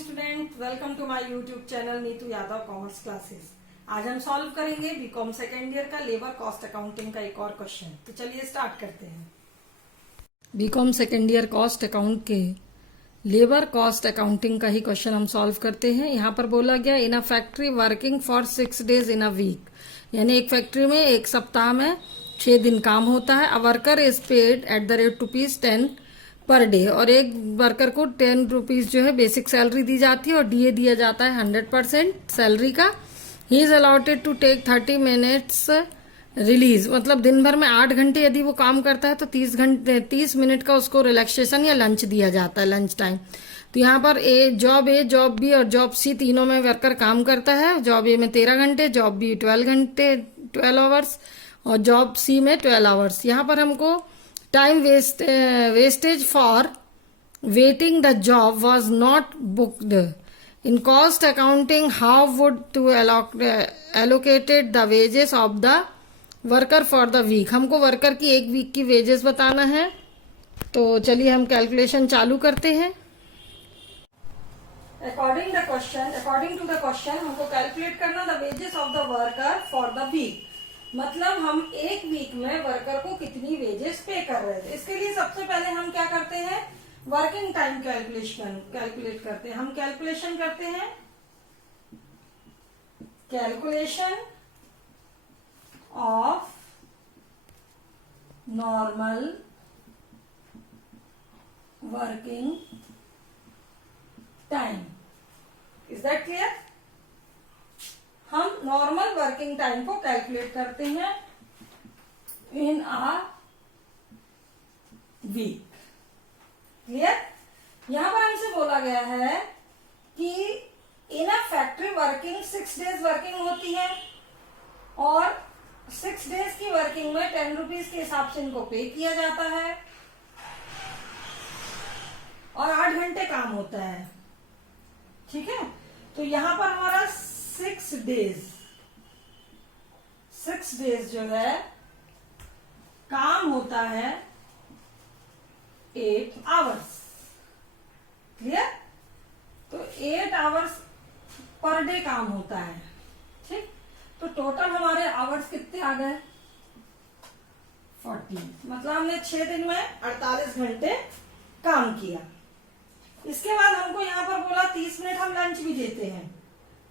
Student, welcome to my YouTube channel Neetu Yadav commerce classes. आज हम solve करेंगे बीकॉम सेकेंड ईयर का लेबर कॉस्ट अकाउंटिंग का एक और क्वेश्चन। तो चलिए स्टार्ट करते हैं। B Com second year cost account के लेबर कॉस्ट अकाउंटिंग का ही क्वेश्चन हम सॉल्व करते हैं। यहाँ पर बोला गया in a factory working for 6 days in a week, यानी एक फैक्ट्री में एक सप्ताह में 6 दिन काम होता है। A worker is paid at the rate ₹10 per day, और एक वर्कर को 10 रुपीज जो है बेसिक सैलरी दी जाती है और डीए दिया जाता है 100% सैलरी का। ही is allotted to take 30 minutes release, मतलब दिन भर में 8 घंटे यदि वो काम करता है तो 30 मिनट का उसको रिलैक्सेशन या लंच दिया जाता है, लंच टाइम। तो यहाँ पर जॉब बी और जॉब सी तीनों में वर्कर काम करता है। जॉब ए में 13 घंटे, जॉब बी 12 आवर्स और जॉब सी में 12 आवर्स। यहाँ पर हमको time wastage for waiting the job was not booked in cost accounting. How would to allocated the wages of the worker for the week. हमको worker की एक week की wages बताना है। तो चलिए हम कैलकुलेशन चालू करते हैं। अकॉर्डिंग टू द क्वेश्चन हमको कैलकुलेट करना the wages of the worker for the week, मतलब हम एक वीक में वर्कर को कितनी वेजेस पे कर रहे थे। इसके लिए सबसे पहले हम क्या करते हैं, वर्किंग टाइम कैलकुलेट करते हैं। हम कैलकुलेशन करते हैं calculation of normal working time. Is that clear? हम नॉर्मल वर्किंग टाइम को कैलकुलेट करते हैं इन अ वीक। क्लियर? यहां पर हमसे बोला गया है कि in a factory working 6 days working होती है और 6 days की वर्किंग में 10 रुपीज के हिसाब से इनको पे किया जाता है और 8 घंटे काम होता है। ठीक है, तो यहां पर हमारा 6 days जो है काम होता है 8 आवर्स। क्लियर? तो 8 आवर्स पर डे काम होता है। ठीक, तो टोटल हमारे आवर्स कितने आ गए? 40, मतलब हमने 6 दिन में 48 घंटे काम किया। इसके बाद हमको यहाँ पर बोला 30 मिनट हम लंच भी देते हैं।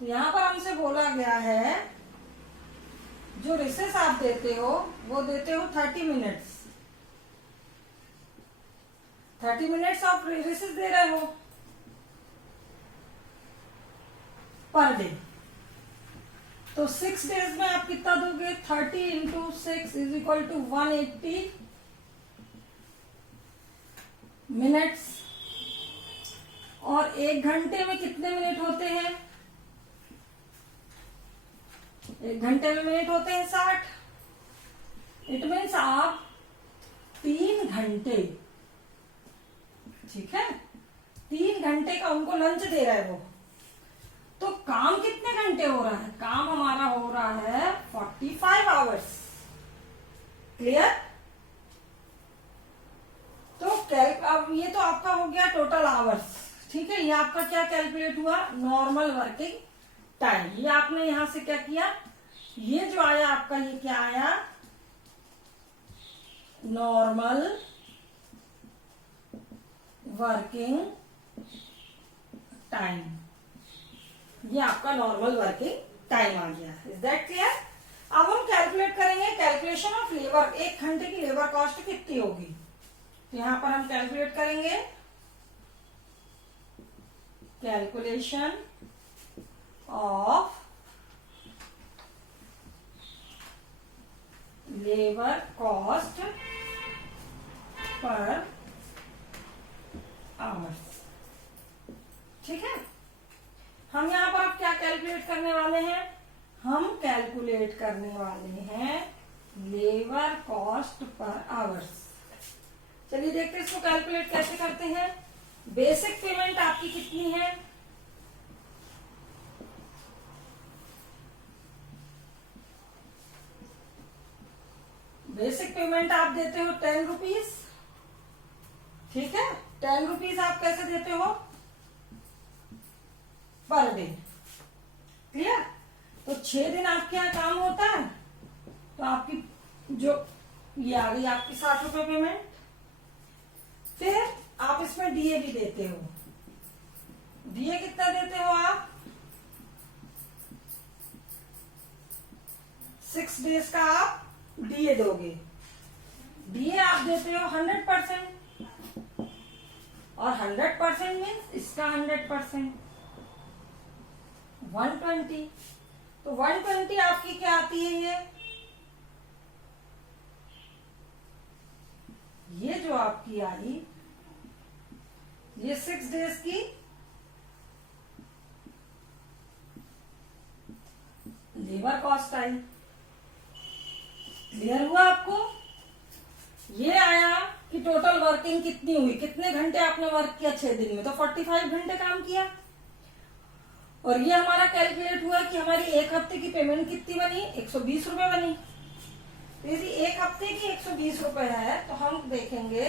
तो यहाँ पर हमसे बोला गया है जो रिसेस आप देते हो वो देते हो 30 मिनट्स। 30 मिनट्स आप रिसेस दे रहे हो पर डे। तो 6 days में आप कितना दोगे? 30 into 6 is equal to 180 minutes. और 1 घंटे में कितने मिनट होते हैं? 1 घंटे में मिनट होते हैं 60। इट मीन्स आप 3 घंटे, ठीक है, 3 घंटे का उनको लंच दे रहे हो। तो काम कितने घंटे हो रहा है? काम हमारा हो रहा है 45 आवर्स। क्लियर? तो अब ये तो आपका हो गया टोटल आवर्स। ठीक है, ये आपका क्या कैलकुलेट हुआ? Normal working time. ये आपने यहां से क्या किया, ये जो आया आपका, ये क्या आया? Normal working time. ये आपका नॉर्मल वर्किंग टाइम आ गया। Is that clear? अब हम कैलकुलेट करेंगे कैलकुलेशन ऑफ लेबर। 1 घंटे की लेबर कॉस्ट कितनी होगी? तो यहां पर हम कैलकुलेट करेंगे calculation of labour cost per hours. ठीक है, हम यहां पर अब क्या कैलकुलेट करने वाले हैं? हम कैलकुलेट करने वाले हैं लेबर कॉस्ट पर आवर्स। चलिए देखते हैं इसको कैलकुलेट कैसे करते हैं। बेसिक पेमेंट आपकी कितनी है? बेसिक पेमेंट आप देते हो 10 रुपीज। ठीक है, 10 रुपीज आप कैसे देते हो? Per day. क्लियर? तो 6 दिन आपके यहाँ काम होता है तो आपकी जो ये आ गई आपकी 60 रुपए पेमेंट। फिर आप इसमें डीए भी देते हो। डीए कितना देते हो आप? 6 डेज का आप डीए दोगे। डीए आप देते हो 100%, और 100% मीन्स इसका 100% 120। तो 120 आपकी क्या आती है? ये जो आपकी आई ये 6 डेज की लेबर कॉस्ट आई। क्लियर हुआ आपको? ये आया कि टोटल वर्किंग कितनी हुई, कितने घंटे आपने वर्क किया 6 दिन में, तो 45 घंटे काम किया। और ये हमारा कैलकुलेट हुआ कि हमारी एक हफ्ते की पेमेंट कितनी बनी? 120 रुपए बनी। तो यदि एक हफ्ते की 120 रुपए है तो हम देखेंगे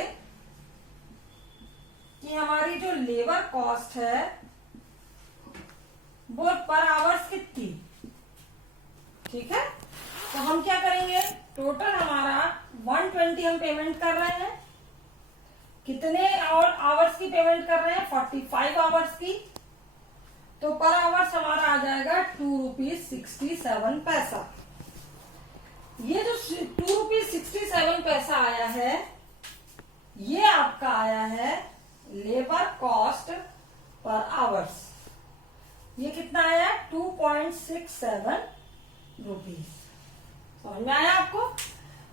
कि हमारी जो लेबर कॉस्ट है वो पर आवर्स कितनी। ठीक है, तो हम क्या करेंगे? टोटल हमारा 120 हम पेमेंट कर रहे हैं। कितने और आवर्स की पेमेंट कर रहे हैं? 45 आवर्स की। तो पर आवर्स हमारा आ जाएगा 2 रुपीज 67 पैसा। ये जो 2 रुपीज 67 पैसा आया है ये आपका आया है लेबर कॉस्ट पर आवर्स। ये कितना आया? 2.67 रुपीज। समझ में आया आपको?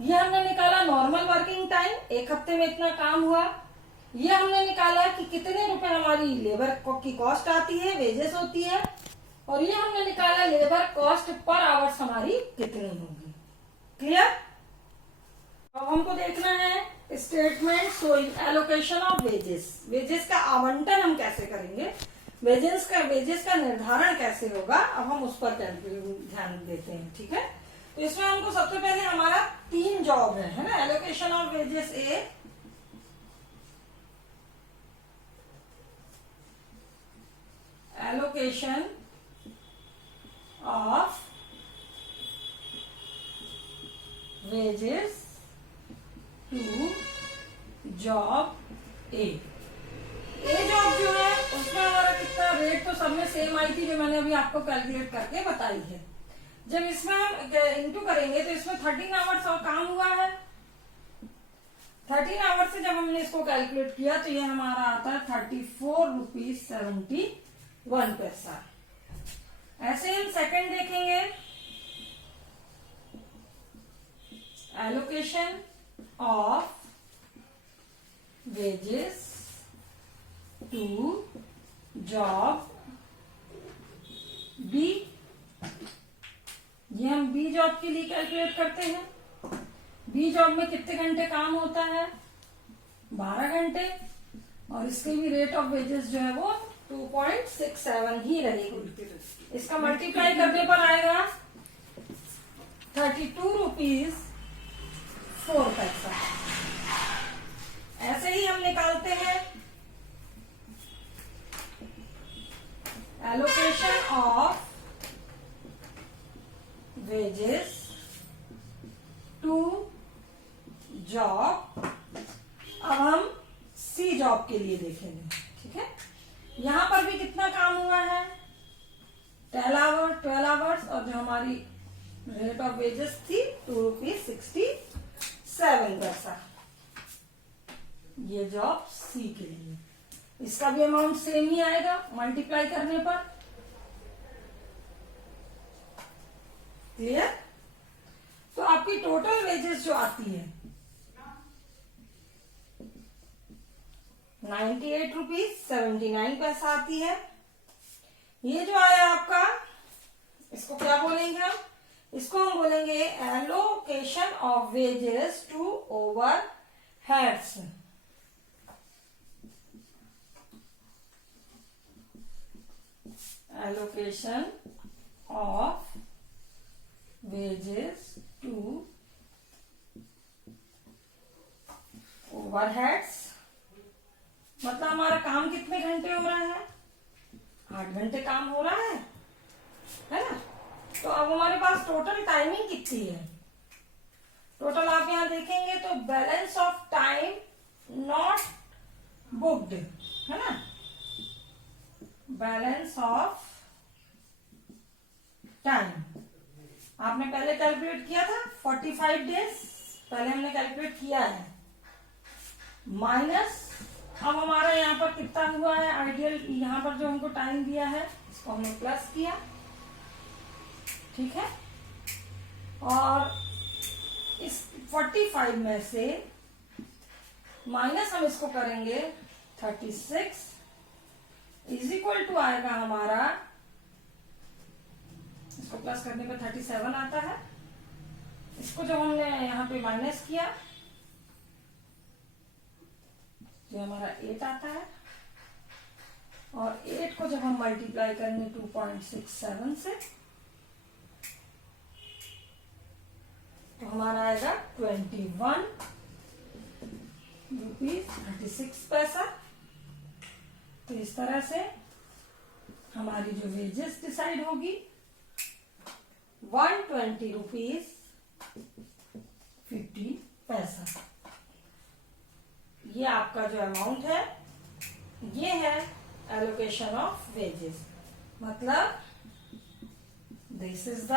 ये हमने निकाला नॉर्मल वर्किंग टाइम, एक हफ्ते में इतना काम हुआ। ये हमने निकाला कि कितने रुपए हमारी लेबर की कॉस्ट आती है, वेजेस होती है। और ये हमने निकाला लेबर कॉस्ट पर आवर्स हमारी कितनी होगी। क्लियर? अब हमको देखना है statement showing allocation of wages. Wages का आवंटन हम कैसे करेंगे, वेजेस का निर्धारण कैसे होगा, अब हम उस पर ध्यान देते हैं। ठीक है, तो इसमें हमको सबसे पहले हमारा 3 जॉब है ना? Allocation of wages A, allocation of wages to job A. Job जो है उसमें हमारा कितना रेट तो सब में सेम आई थी जो मैंने अभी आपको कैलकुलेट करके बताई है। जब इसमें हम इंटू करेंगे तो इसमें 13 आवर्स और काम हुआ है। 13 आवर्स से जब हमने इसको कैलकुलेट किया तो ये हमारा आता है 34 रुपीज 71 पैसा। ऐसे हम सेकंड देखेंगे, allocation of wages to job B. ये हम बी जॉब के लिए कैलकुलेट करते हैं। बी जॉब में कितने घंटे काम होता है? 12 घंटे। और इसके भी रेट ऑफ वेजेस जो है वो 2.67 ही रहेगी। इसका मल्टीप्लाई करने पर आएगा 32 रुपीज 4 पैसा। ऐसे ही हम निकालते हैं allocation of wages to job. अब हम सी जॉब के लिए देखेंगे। ठीक है, यहां पर भी कितना काम हुआ है? 12 आवर्स और जो हमारी रेट ऑफ वेजेस थी 2 रुपीज 67 पैसा। ये जॉब सी के लिए, इसका भी अमाउंट सेम ही आएगा मल्टीप्लाई करने पर। क्लियर? तो आपकी टोटल वेजेस जो आती है 98 रुपीज 79 पैसा आती है। ये जो आया आपका, इसको क्या बोलेंगे हम? इसको हम बोलेंगे allocation of wages to overheads. Allocation of wages to overheads. मतलब हमारा काम कितने घंटे हो रहा है? 8 घंटे काम हो रहा है ना। तो अब हमारे पास टोटल टाइमिंग कितनी है? टोटल आप यहां देखेंगे तो balance of time not booked, है ना। बैलेंस ऑफ टाइम आपने पहले कैलकुलेट किया था 45 डेज, पहले हमने कैलकुलेट किया है, माइनस अब हमारा यहाँ पर कितना हुआ है आइडियल, यहाँ पर जो हमको टाइम दिया है इसको हमने प्लस किया, ठीक है। और इस 45 में से माइनस हम इसको करेंगे 36 इज इक्वल टू आएगा हमारा, इसको प्लस करने पे 37 आता है, इसको जब हमने यहाँ पे माइनस किया जो हमारा 8 आता है, और 8 को जब हम मल्टीप्लाई करेंगे 2.67 से तो हमारा आएगा 21 रुपीज 36 पैसा। तो इस तरह से हमारी जो वेजेस डिसाइड होगी 120 रुपीज 50 पैसा। ये आपका जो अमाउंट है ये है एलोकेशन ऑफ वेजेस, मतलब this is the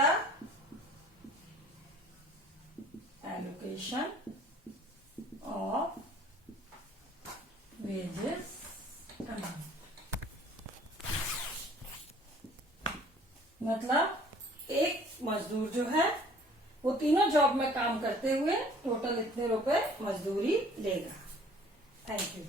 allocation of wages amount. मतलब एक मजदूर जो है वो तीनों जॉब में काम करते हुए टोटल इतने रुपए मजदूरी लेगा। Thank you.